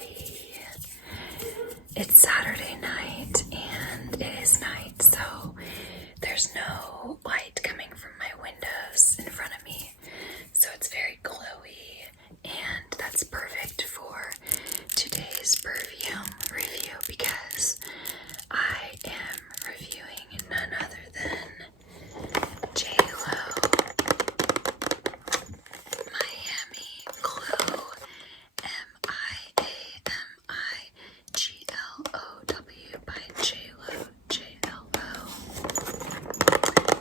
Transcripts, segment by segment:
everybody. It's Saturday night and it is night, so there's no light coming from my windows in front of me, so it's very glowy, and that's perfect for today's perfume review because I am reviewing none other than J.Lo Miami Glow, M-I-A-M-I-G-L-O-W by J.Lo, J-L-O,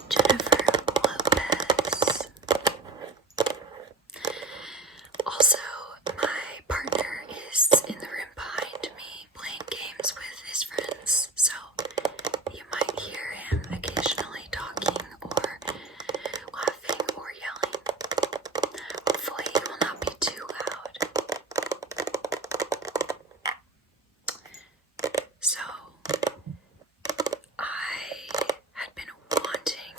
Jennifer Lopez. Also, my partner is in the room behind me playing games with his friends, so you might hear him occasionally talking or laughing or yelling. Hopefully he will not be too loud. So, I had been wanting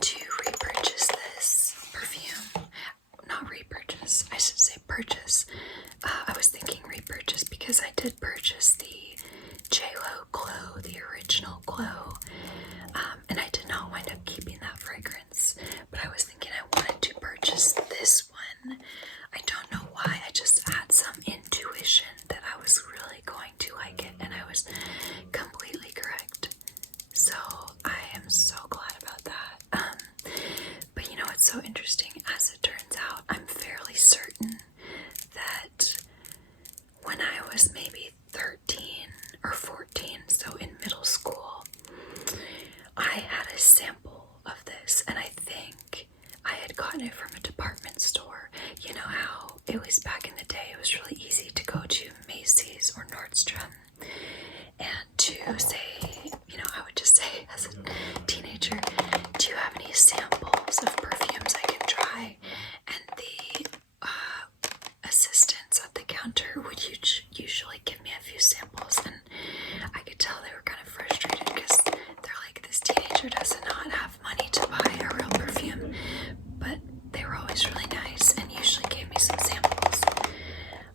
to repurchase this perfume. Not repurchase, I should say purchase. I was thinking repurchase because I did purchase the J.Lo Glow, the original Glow, and I did not wind up keeping that fragrance, but I was thinking I wanted to purchase this one. I don't know why, I just had some intuition that I was really going to like it, and I was completely correct. So I am so glad about that. But you know what's so interesting? As it turns out, I'm fairly certain that when I was maybe 13 or 14, so in middle school, I had a sample of this, and I think I had gotten it from a department store. You know how it was back in the day, it was really easy to go to Macy's or Nordstrom and to say, you know, I would just say as a teenager, do you have any samples of perfumes I can try? And the assistants at the counter would usually give me a few samples, and I could tell they were kind of frustrated because they're like, this teenager does not have money to buy a real perfume, but they were always really nice and usually gave me some samples.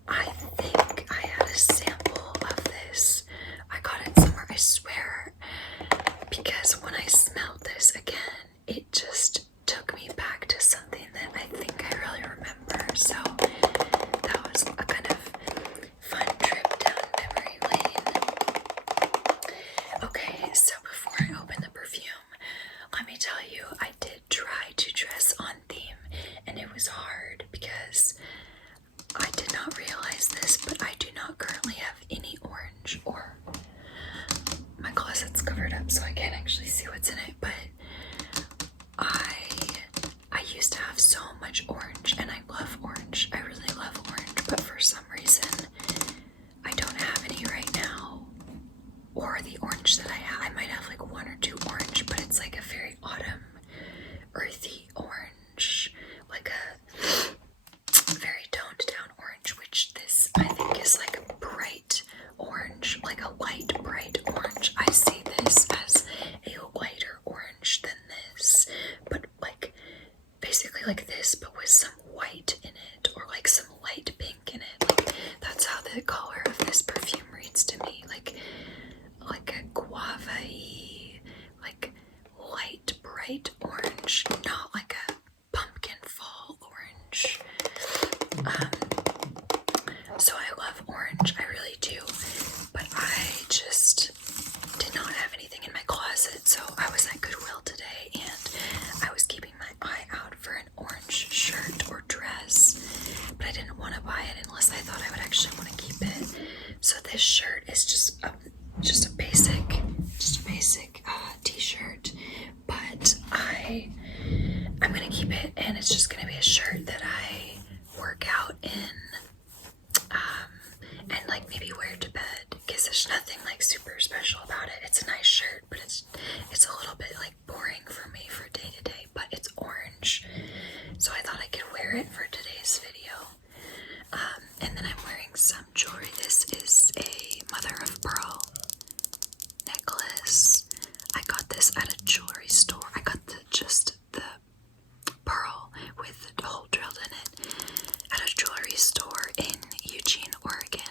I think I had a sample of this. I got it somewhere, I swear, because when I smelled this again, it just took me back to something that I think I really remember. So that was a kind of fun trip down memory lane. Okay, so before I open the perfume, let me tell you, I did try to dress on theme, and it was hard because I did not realize this, but I do not currently have any orange, or my closet's covered up so I can't actually see what's in it, but I used to have so much orange, and I love orange. I really love orange, but for some reason I don't have any right now. Or the orange that I have, I might have like one or two orange, but it's like a very autumn, earthy orange, like a very toned down orange, which this I think is like a bright orange, like a light bright orange. I see this as a lighter orange than this, but like basically like this, but with some white in it, or like some light pink in it. Like that's how the color of this perfume reads to me, like a guava-y, like light bright orange, not like a pumpkin fall orange. So I love orange, I really do, but I just did not have anything in my closet, so I was at Goodwill today and I was keeping my eye out for an orange shirt or dress, but I didn't want to buy it unless I thought I would actually want to keep it. So this shirt is just a basic t-shirt, but I'm gonna keep it, and it's just gonna be a shirt that I work out in, and like maybe wear to bed, because there's nothing like super special about it. It's a nice shirt, but it's a little bit like boring for me for day to day, but it's orange, so I thought I could wear it for today's video. And then I'm wearing some jewelry. This is a mother of pearl necklace. I got this at a jewelry store. I got just the pearl with the hole drilled in it at a jewelry store in Eugene, Oregon.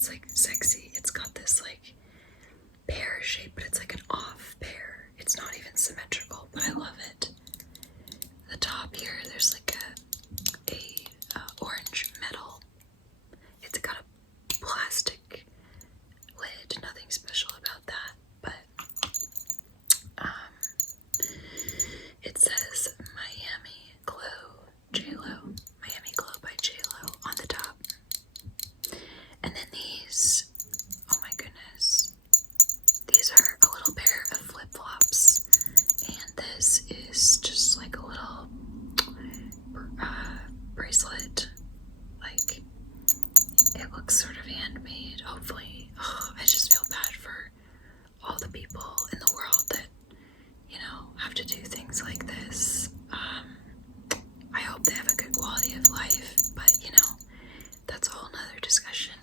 it's like sexy. It's got this like pear shape, but it's like an off pear. It's not even symmetrical, but I love it. The top here, there's like a orange metal. It's got a plastic lid. Nothing special about that, but it says Miami Glow J-Lo. Miami Glow by J-Lo on the top. And then these, oh my goodness, these are a little pair of flip-flops, and this is just like a little bracelet. Like, it looks sort of handmade. Hopefully, I just feel bad for all the people in the world that, you know, have to do things like this. I hope they have a good quality of life, but you know, that's a whole nother discussion.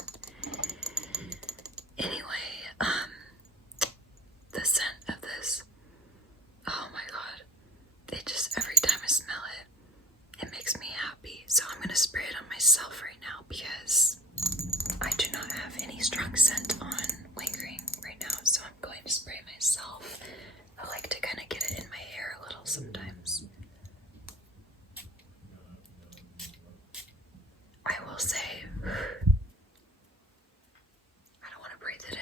Anyway, the scent of this, oh my god, it just, every time I smell it, it makes me happy. So I'm gonna spray it on myself right now because I do not have any strong scent on lingering right now, so I'm going to spray myself. I like to kind of get it in my hair a little sometimes. I will say, I don't want to breathe it in.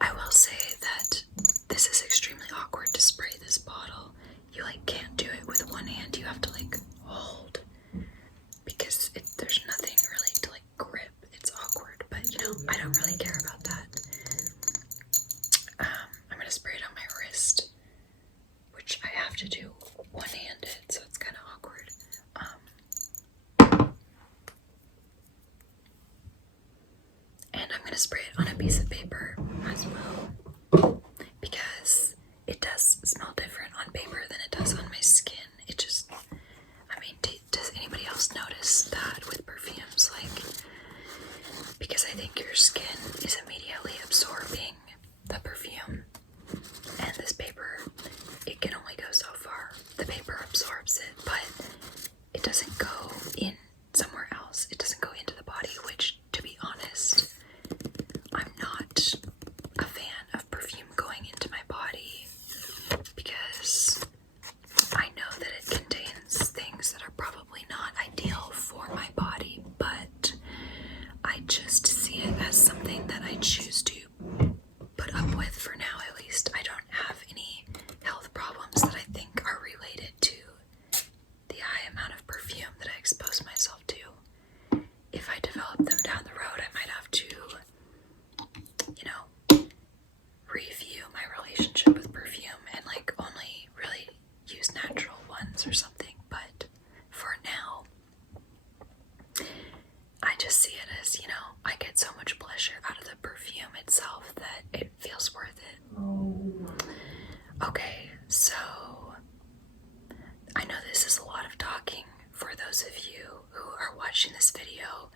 I will say that this is extremely awkward to spray this bottle. You like can't do it with one hand. You have to like hold because there's nothing really to like grip. It's awkward, but you know, I don't really care about that. I'm gonna spray it on my wrist, which I have to do one-handed, so it's kind of awkward. And I'm gonna spray it on a piece of paper as well because it does smell different on paper than it does on my skin. It just, I mean, does anybody else notice that with perfumes? Like, because I think your skin is immediately absorbing the perfume, and this paper, it can only go so far. The paper absorbs it, but it doesn't go in somewhere else. It doesn't go into the body, which, to be honest, I'm not a fan of perfume going into my body because I know that it contains things that are probably not ideal for my body, but I just see it as something that I choose to put up with for now, at least. I don't have any health problems that I think are related to the high amount of perfume that I expose myself to. If I develop them down the road, I might have to, you know, review my relationship with perfume and like only really use natural ones or something. But for now, I just see it as, you know, I get so much pleasure out of the perfume itself that it feels worth it. Okay, so I know this is a lot of talking for those of you who are watching this video.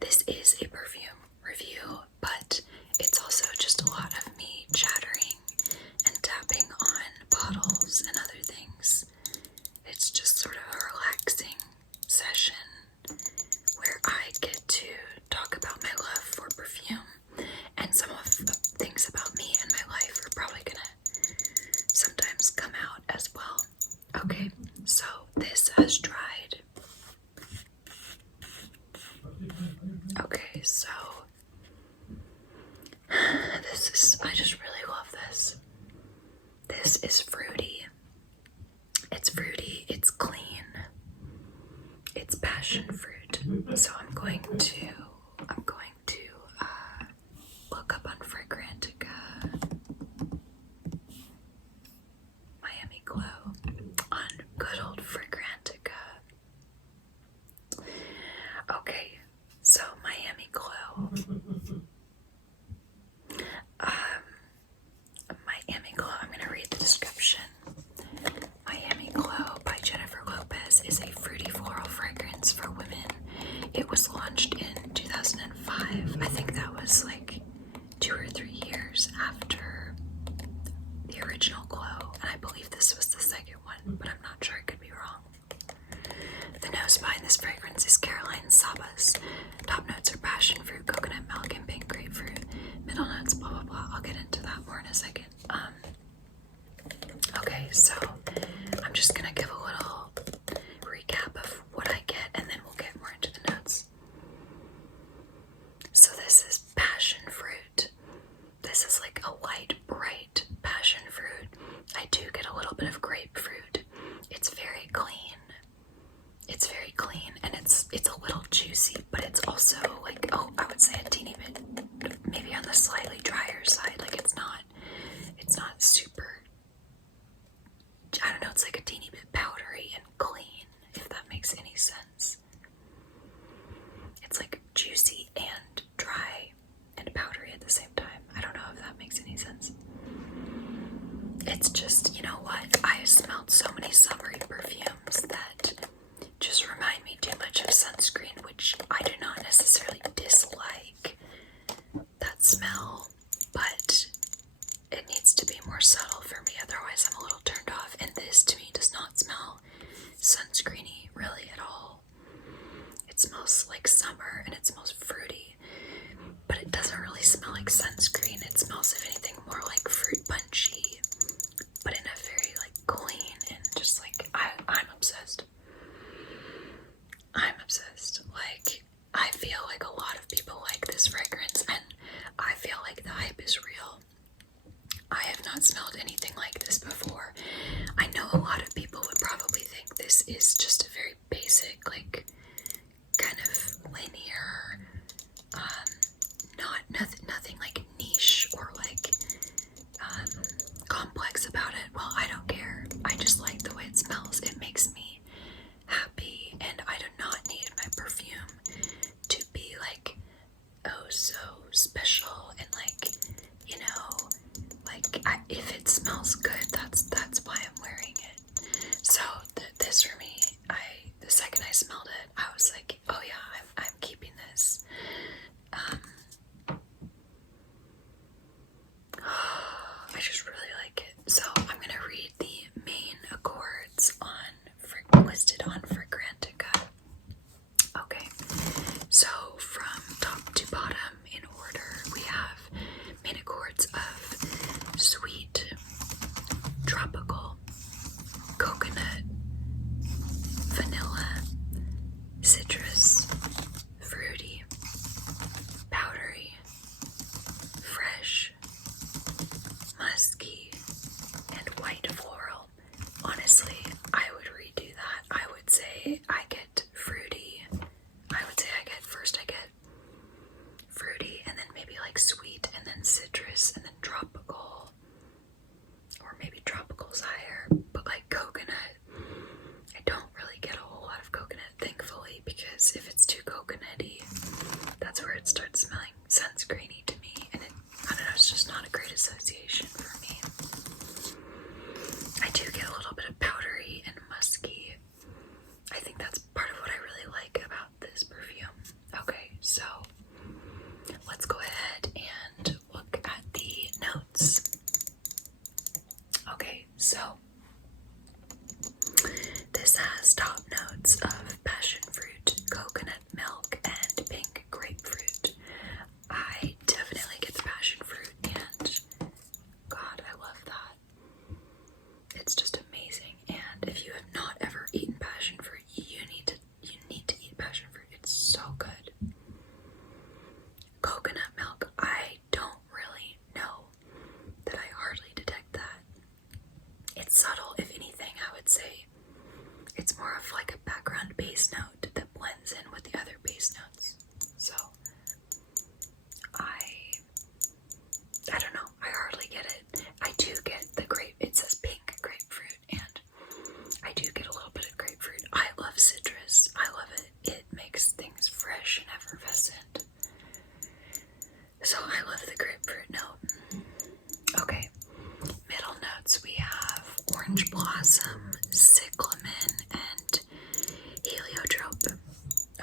This is a perfume review, but it's also just a lot of me chattering and tapping on bottles and other things. It's just sort of a relaxing session where I get to talk about my love for perfume, and some of the things about me and my life are probably gonna sometimes come out as well. Okay, so this has dried. Okay, so this is, I just really love this. This is fruity. It's fruity, it's clean, it's passion fruit. So I'm going to look up on Fragrantica, Miami Glow, on good old Fragrantica. Okay, so Miami Glow. Miami Glow, I'm going to read the description. Miami Glow by Jennifer Lopez is a fruity floral fragrance for women. It was launched in 2005. I think that was like 2 or 3 years after the original Glow, and I believe this was the second one, but I'm not sure, I could be wrong. The nose behind this fragrance is Caroline Saba's. Top notes are passion fruit, coconut, would say a teeny bit, maybe on the slightly drier side. Like it's not super, I don't know, it's like a teeny bit powdery and clean, if that makes any sense. It's like juicy and dry and powdery at the same time. I don't know if that makes any sense. It's just, you know what? I smelled so many summery perfumes that just remind me too much of sunscreen, which I do not necessarily dislike that smell, but it needs to be more subtle for me, otherwise I'm a little turned off, and this to me does not smell sunscreeny really at all. It smells like summer and it smells fruity, but it doesn't really smell like sunscreen. It smells, if anything, more like fruit punchy, but in a very like clean and just like, I'm obsessed. I'm obsessed. Like, I feel like a lot of people like this fragrance, and I feel like the hype is real. I have not smelled anything like this before. I know a lot of people would probably think this is just a very basic, like, kind of linear, nothing like niche or like complex about it. Well, I don't care. I just like the way it smells. It makes me happy, and I do not need my perfume to be like, oh, so special and like, you know, like if it smells good, that's why I'm wearing it. So this for me, the second I smelled it, I was like, oh yeah, I'm keeping this. I just really like it. So I'm gonna read the main accords listed on Fragrantica. Okay, so from top to bottom in order, we have main accords of sweet, tropical, coconut, vanilla, citrus, fruity, powdery, fresh, musky, and white floral. Honestly, I would redo that. I would say I get fruity. I would say I get fruity, and then maybe like sweet, and then citrus, and then tropical. Or maybe tropical's higher, but like coconut. I don't really get a whole lot of coconut, thankfully, because if it's too coconutty, that's where it starts smelling sunscreeny to me, and I don't know, it's just not a great association for me. I do get a little bit of powdery and musky. I think that's part of what I really like about this perfume. Okay, so let's go ahead and look at the notes. Okay, so this has top notes of passion fruit, coconut milk, and pink grapefruit. I definitely get the passion fruit, and God, I love that. It's just amazing. And if you have not ever eaten passion fruit, you need to eat passion fruit. It's so good. Coconut milk, I don't really know that I hardly detect that. It's subtle, if anything. I would say it's more of like a background bass note that blends in with the other bass notes. So I don't know, I hardly get it. I do get the it says pink grapefruit, and I do get a little bit of grapefruit. I love citrus. I love it. It makes things fresh and effervescent. So I love the grapefruit note. Okay, middle notes, we have orange blossom, cyclamen, and heliotrope.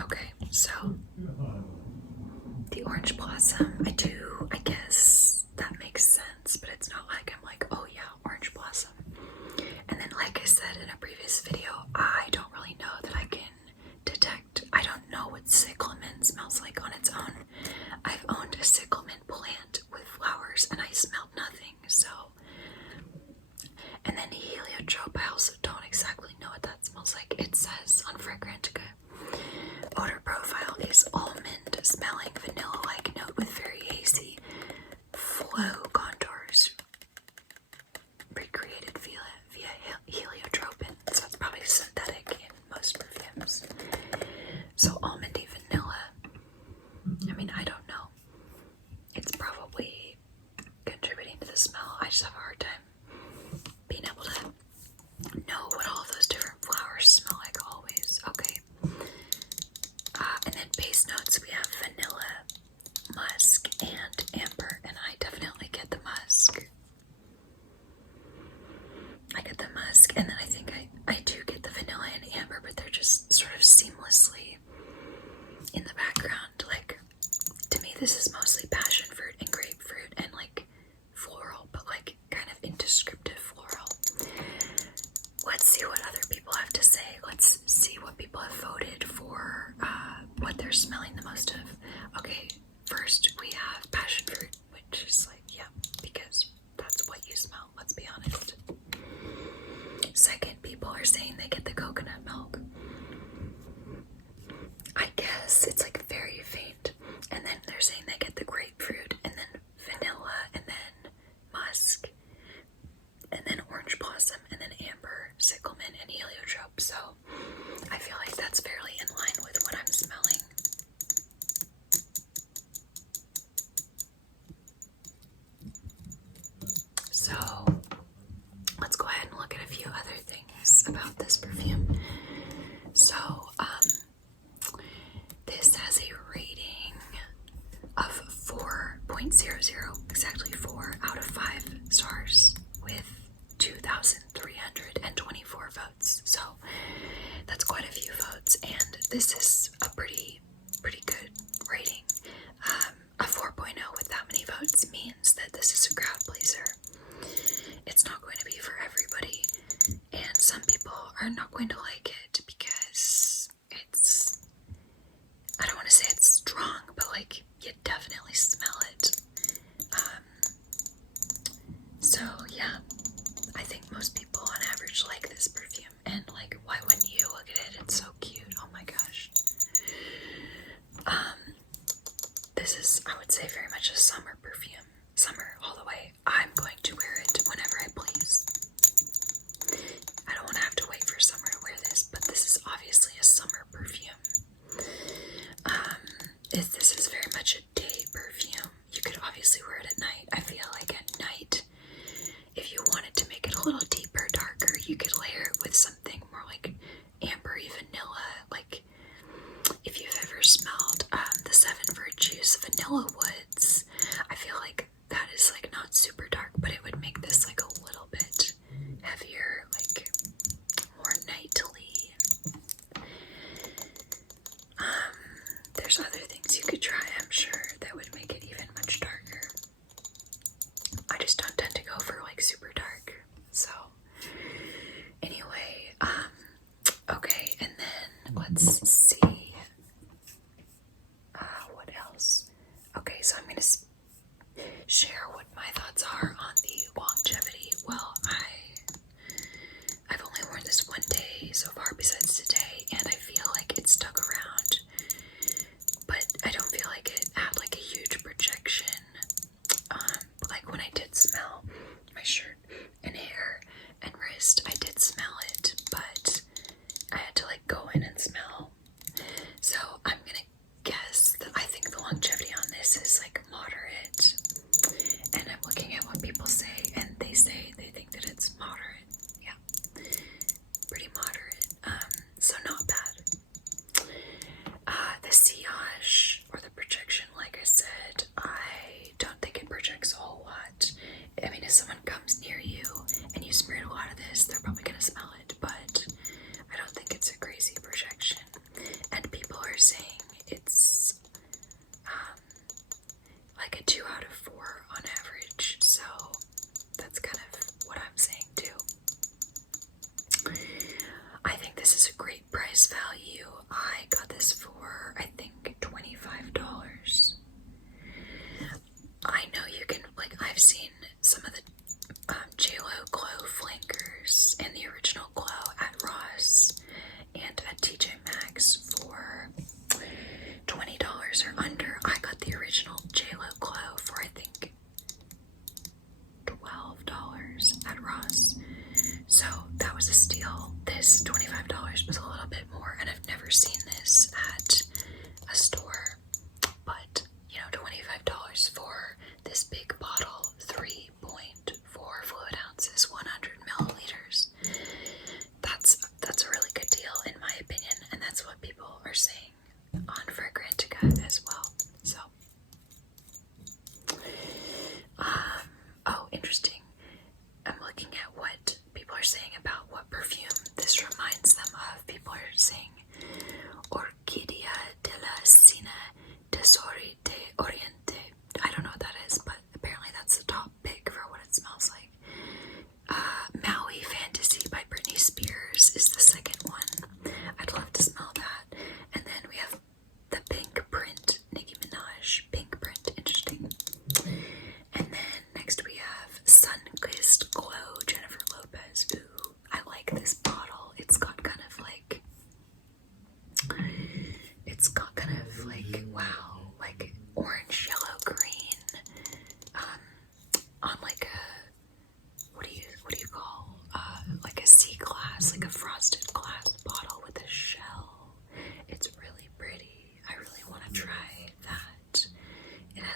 Okay, so the orange blossom, I guess that makes sense, but it's not like I'm like, oh yeah, orange blossom. And then, like I said in a previous video, I don't really know that I can detect, I don't know what cyclamen smells like on its own. I've owned a cyclamen plant with flowers and I smelled nothing, so. And then heliotrope, I also don't exactly know what that smells like. It says on Fragrantica, odor profile is almond smelling vanilla-like note with very hazy flow contours recreated via heliotropin. So it's probably synthetic in most perfumes. So almondy vanilla. I mean, I don't know. this is mostly passion fruit and grapefruit and like floral, but like kind of indescriptive floral. Let's see what other people have to say. Let's see what people have voted for, what they're smelling the most of. Okay, first we have passion fruit, which is like, yeah, because that's what you smell, let's be honest. Second, people are saying they get the coconut milk. I guess it's like very faint. And then they're saying they get the grapefruit, and then vanilla, and then musk, and then orange blossom, and then amber, cyclamen, and heliotrope. So I feel like that's fairly in line with what I'm smelling. So let's go ahead and look at a few other things about this perfume. So this has a rating of 4.00, exactly 4 out of 5 stars, with 2,324 votes. So that's quite a few votes, and this is a pretty good rating. A 4.0 with that many votes means that this is a crowd pleaser. It's not going to be for everybody, and some people are not going to like it because it's, I don't want to say it's strong, but like you definitely smell it. So yeah, I think most people on average like this perfume, and like, why wouldn't you? Look at it, it's so cute. Oh my gosh. This is, I would say, very much a summer perfume. Summer all the way. I'm going to wear it whenever I please. I don't want to have to wait for summer to wear this, but this is obviously a summer perfume. This is very much a day perfume. You could obviously wear it at night. I feel like at night, if you wanted to make it a little deeper, darker, you could layer it with something more like ambery vanilla. Like if you've ever smelled the Seven Virtues Vanilla Woods, I feel like that is like not super dark, but it would make this like a little bit heavier, like more nightly. There's other things you could try, I'm sure, that would make it even much darker. I just don't tend to go for like super dark. So anyway, okay, and then let's see. What else? Okay, so I'm gonna share what my thoughts are on the longevity. Well, I've only worn this one day so far besides today, and I feel like it stuck around, but I don't feel like it had like a huge projection. Like when I did smell my shirt and hair and wrist, I did smell it, but I had to like go in and smell. So I'm gonna guess that I think the longevity on this is like moderate, and I'm looking at what people say, and they say they think that it's moderate. Yeah, pretty moderate. So not bad. The sillage or the projection, like I said, I don't think it projects a whole lot. I mean, if someone comes near you and you sprayed a lot of this, they're probably gonna smell it, but I don't think it's a crazy projection. And people are saying it's like a 2 out of 4 on average, so that's kind of what I'm saying too. I think this is a great price value. I got this for, I think, $25. I know you can, like, I've seen some of the JLo Glow flankers and the original Glow at Ross and at TJ Maxx for $20 or under. I got the original JLo Glow for, I think, $12 at Ross. So that was a steal. This $25 was a little bit more, and I've never seen this at a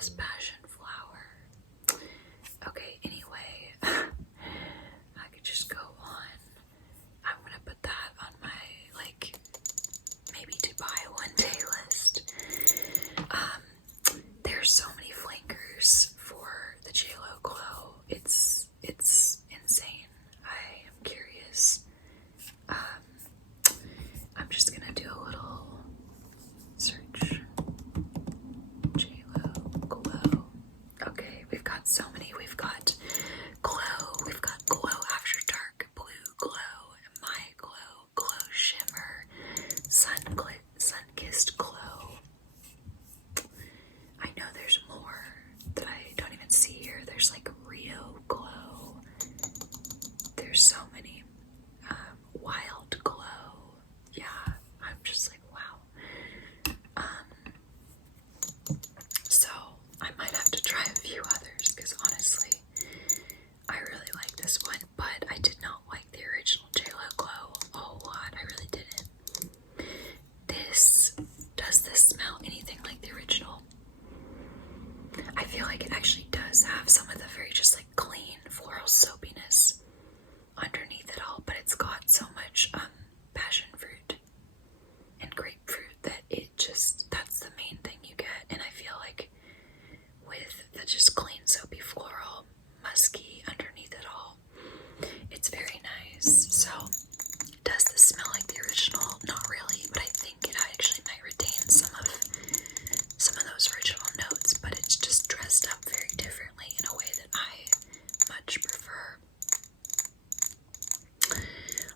Rose Passion Flower. Okay, anyway, I could just go on. I'm gonna put that on my, like, maybe to buy one day list. There's so many flankers for the JLo Glow. It's insane. I am curious. I'm just gonna do a little search. JLo Glow. Okay, we've got so many. We've got Glow. We've got Glow After Dark, Blue Glow, My Glow, Glow Shimmer, Sun-Kissed Glow. I know there's more that I don't even see here. There's like Rio Glow. There's so many. Wild Glow. Yeah, I'm just like, wow. So I might have to try a few others because honestly, I really like this one, but I did not like the original JLo Glow a whole lot. I really didn't. Does this smell anything like the original? I feel like it actually does have some of the very just like clean floral soapiness underneath it all, but it's got so much passion fruit and grapefruit that that's the main thing you get. And I feel like with the just clean soapy floral musky underneath it all, it's very nice. So does this smell like the original? Not really, but I think it actually might retain some of those original notes, but it's just dressed up very differently in a way that I much prefer.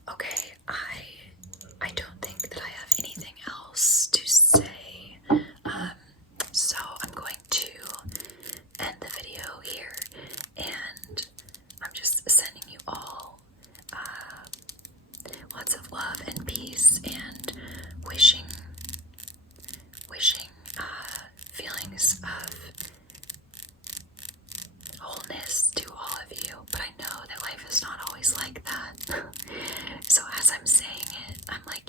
Okay, I don't think that I have anything else to say, so I'm going to end the video here, and I'm just sending you all lots of love and peace, and wishing feelings of wholeness to all of you. But I know that life is not always like that. So as I'm saying it, I'm like,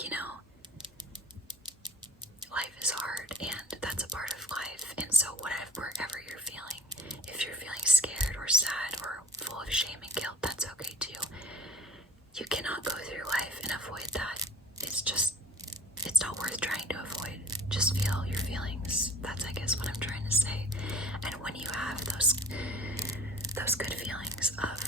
life is hard, and that's a part of life. And so wherever you're feeling, if you're feeling scared or sad or full of shame and guilt, that's okay too. You cannot go through life and avoid that. It's not worth trying to avoid. Just feel your feelings. That's, I guess, what I'm trying to say. And when you have those good feelings of